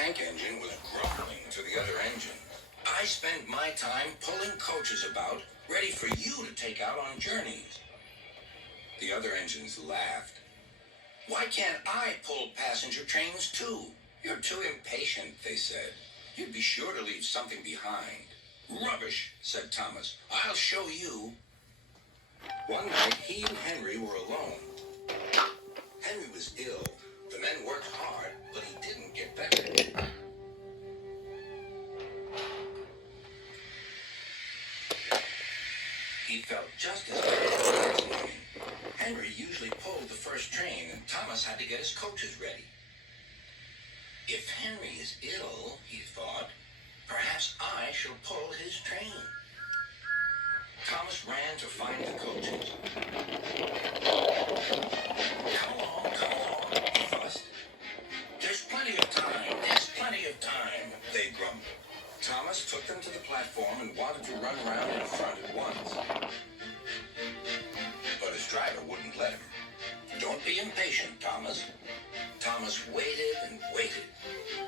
tank engine was grumbling to the other engine. I spend my time pulling coaches about, ready for you to take out on journeys. The other engines laughed. Why can't I pull passenger trains too? You're too impatient, they said. You'd be sure to leave something behind. Rubbish, said Thomas. I'll show you. One night, he and Henry were alone. Henry was ill. The men worked hard, but he didn't get better. He felt just as bad as the next morning. Henry usually pulled the first train, and Thomas had to get his coaches ready. If Henry is ill, he thought, perhaps I shall pull his train. Thomas ran to find the coaches. Come along, he fussed. There's plenty of time, they grumbled. Thomas took them to the platform and wanted to run around in front at once. But his driver wouldn't let him. Don't be impatient, Thomas. Thomas waited and waited.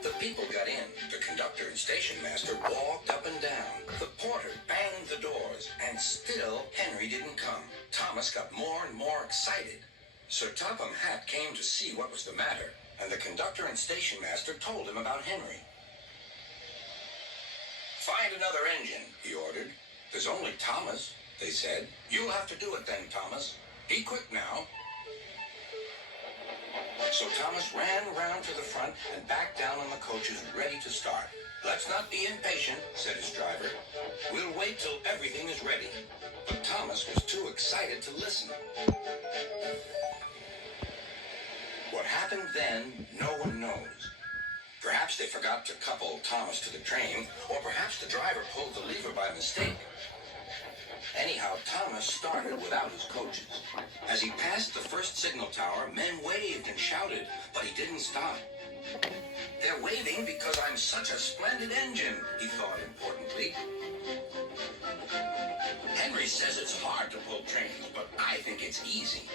The people got in. The conductor and station master walked up and down. The porter banged the doors, and still Henry didn't come. Thomas got more and more excited. Sir Topham Hatt came to see what was the matter, and the conductor and station master told him about Henry. Find another engine, he ordered. There's only Thomas, they said. You'll have to do it then, Thomas. Be quick now. So Thomas ran around to the front and back down on the coaches, ready to start. Let's not be impatient, said his driver. We'll wait till everything is ready. But Thomas was too excited to listen. What happened then, no one knows. Perhaps they forgot to couple Thomas to the train, or perhaps the driver pulled the lever by mistake. Anyhow, Thomas started without his coaches. As he passed the first signal tower, men waved and shouted, but he didn't stop. They're waving because I'm such a splendid engine, he thought importantly. Henry says it's hard to pull trains, but I think it's easy.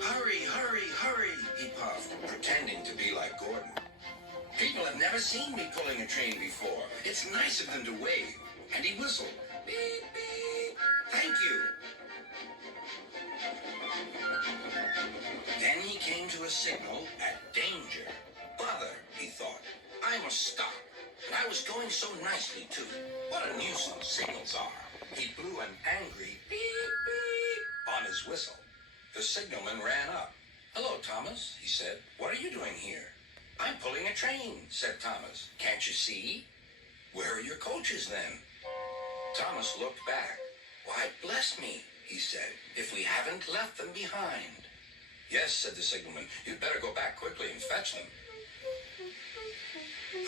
Hurry, hurry, hurry, he puffed, pretending to be like Gordon. People have never seen me pulling a train before. It's nice of them to wave. And he whistled. Beep, beep. Thank you. Then he came to a signal at danger. Bother, he thought. I must stop. And I was going so nicely, too. What a nuisance signals are. He blew an angry beep, beep on his whistle. The signalman ran up. Hello, Thomas, he said. What are you doing here? I'm pulling a train, said Thomas. Can't you see? Where are your coaches, then? Thomas looked back. Why, bless me, he said, if we haven't left them behind. Yes, said the signalman. You'd better go back quickly and fetch them.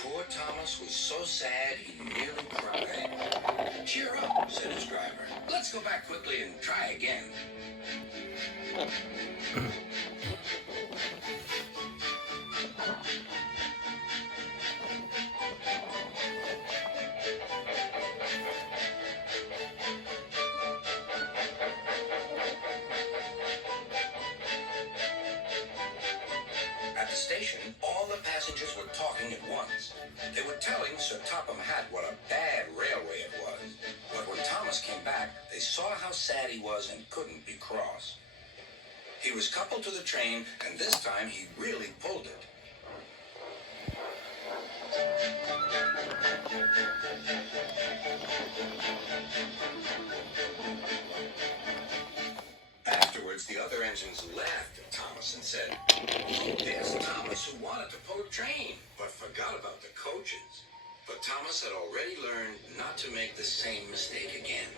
Poor Thomas was so sad he nearly cried. Cheer up, said his driver. Let's go back quickly and try again. At the station, all the passengers were talking at once. They were telling Sir Topham Hatt what a bad railway it was. But when Thomas came back, they saw how sad he was and couldn't be cross. He was coupled to the train, and this time he really pulled it. Afterwards, the other engines laughed at Thomas and said, there's Thomas who wanted to pull a train, but forgot about the coaches. But Thomas had already learned not to make the same mistake again.